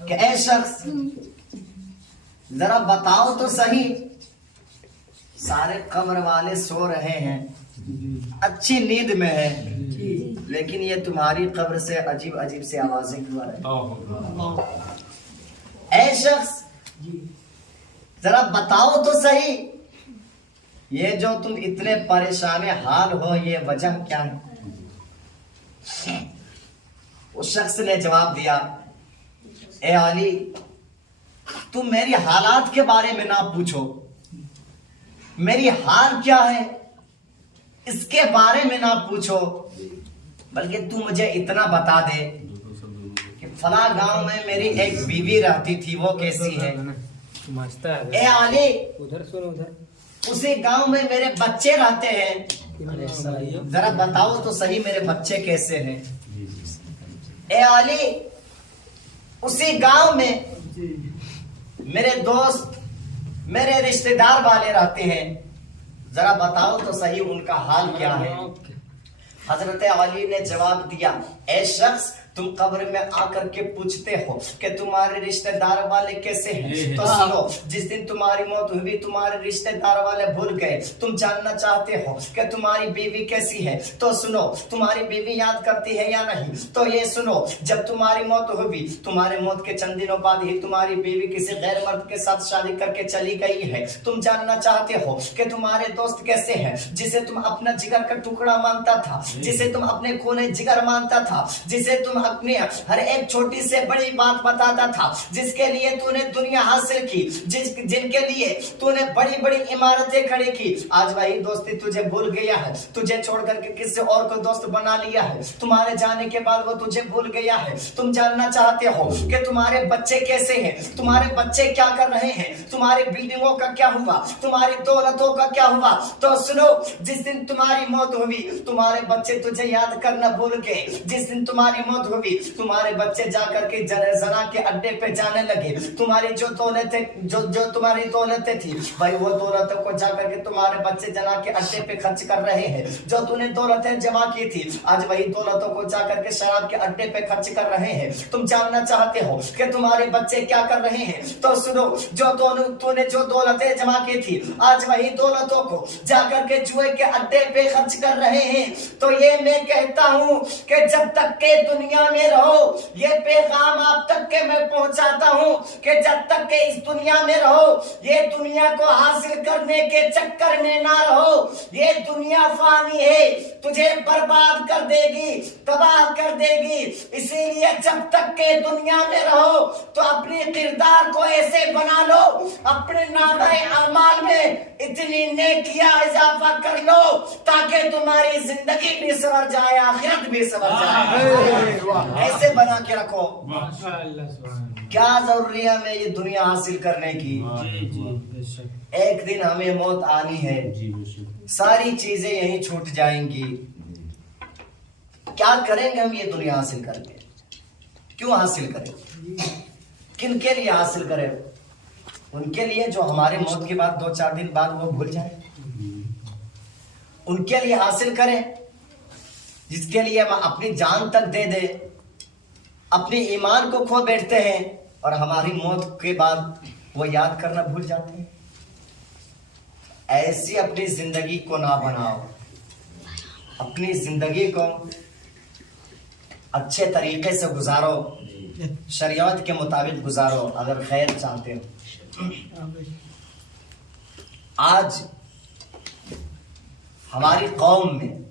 कि ऐ शख्स जरा बताओ तो सही, सारे कब्र वाले सो रहे हैं, अच्छी नींद में है, लेकिन ये तुम्हारी कब्र से अजीब अजीब से आवाजें क्यों आ रही? ऐ शख्स जरा बताओ तो सही, ये जो तुम इतने परेशान हाल हो, ये वजह क्या है? उस शख्स ने जवाब दिया, ए अली, तुम मेरी हालात के बारे में ना पूछो, मेरी हाल क्या है इसके बारे में ना पूछो, बल्कि तू मुझे इतना बता दे कि फला गांव में मेरी एक बीवी रहती थी, वो कैसी है? ए अली, उधर सुनो, उधर उसी गांव में मेरे बच्चे रहते हैं, जरा बताओ तो सही मेरे बच्चे कैसे हैं? ए अली, उसी गांव में मेरे दोस्त, मेरे रिश्तेदार वाले रहते हैं, जरा बताओ तो सही उनका हाल क्या है? हजरत अली ने जवाब दिया, ऐ शख्स, तुम कब्र में आकर के पूछते हो कि तुम्हारे रिश्तेदार वाले कैसे हैं, तो सुनो, जिस दिन तुम्हारी मौत हुई तुम्हारे रिश्तेदार वाले भूल गए। तुम जानना चाहते हो कि तुम्हारी बीवी कैसी है, तो सुनो, तुम्हारी बीवी याद करती है या नहीं, तो ये सुनो, जब तुम्हारी मौत हुई, तुम्हारे मौत के चंद दिनों बाद ही तुम्हारी बीवी किसी गैर मर्द के साथ शादी करके चली गई है। तुम जानना चाहते हो कि तुम्हारे दोस्त कैसे हैं, जिसे तुम अपना जिगर का टुकड़ा मानता था, जिसे तुम अपने खूने जिगर मानता था, जिसे तुम अपनी हर एक छोटी से बड़ी बात बताता था, जिसके लिए तूने दुनिया हासिल की, जिनके लिए तूने बड़ी बड़ी इमारतें खड़ी की, आज वही दोस्ती तुझे भूल गया है, तुझे छोड़ करके किसी और को दोस्त बना लिया है, तुम्हारे जाने के बाद वो तुझे भूल गया है। तुम जानना चाहते हो कि तुम्हारे बच्चे कैसे हैं, तुम्हारे बच्चे क्या कर रहे हैं, तुम्हारी बिल्डिंगों का क्या हुआ, तुम्हारी दौलतों का क्या हुआ, तो सुनो, जिस दिन तुम्हारी मौत हुई तुम्हारे बच्चे तुझे याद करना भूल गए, जिस दिन तुम्हारी मौत हुई तुम्हारे बच्चे जाकर के जना के अड्डे पे जाने लगे, तुम्हारी जो दौलतें जो तुम्हारी दौलतें थी, भाई वो दौलतों को जाकर के तुम्हारे बच्चे जना के अड्डे पे खर्च कर रहे हैं। जो तूने दौलतें जमा की थी, आज वही दौलतों को जाकर के शराब के अड्डे पे खर्च कर रहे हैं। तुम जानना चाहते हो कि तुम्हारे बच्चे क्या कर रहे हैं, तो सुनो, जो तूने जो दौलतें जमा की थी, आज वही दौलतों को जाकर के जुए के अड्डे पे खर्च कर रहे हैं। तो ये मैं कहता हूँ कि जब तक के दुनिया में रहो, ये पैगाम आप तक के मैं पहुंचाता हूँ कि जब तक के इस दुनिया में रहो, ये दुनिया को हासिल करने के चक्कर में ना रहो। ये दुनिया फानी है, तुझे बर्बाद कर देगी, तबाह कर देगी। इसीलिए जब तक के दुनिया में रहो तो अपने किरदार को ऐसे बना लो, अपने नामे अमाल में इतनी नेकियां इजाफा कर लो ताकि तुम्हारी जिंदगी भी संवर जाए, आखिरत भी संवर जाए। ऐसे बना के रखो। क्या जरूरी है हमें ये दुनिया हासिल करने की? एक दिन हमें मौत आनी है, सारी चीजें यहीं छूट जाएंगी। क्या करेंगे हम ये दुनिया हासिल करके? क्यों हासिल करें? किन के लिए हासिल करें? उनके लिए जो हमारे मौत के बाद 2-4 दिन बाद वो भूल जाए, उनके लिए हासिल करें जिसके लिए हम अपनी जान तक दे दे, अपने ईमान को खो बैठते हैं और हमारी मौत के बाद वो याद करना भूल जाते हैं। ऐसी अपनी जिंदगी को ना बनाओ, अपनी जिंदगी को अच्छे तरीके से गुजारो, शरीयत के मुताबिक गुजारो अगर खैर चाहते हो। आज हमारी कौम में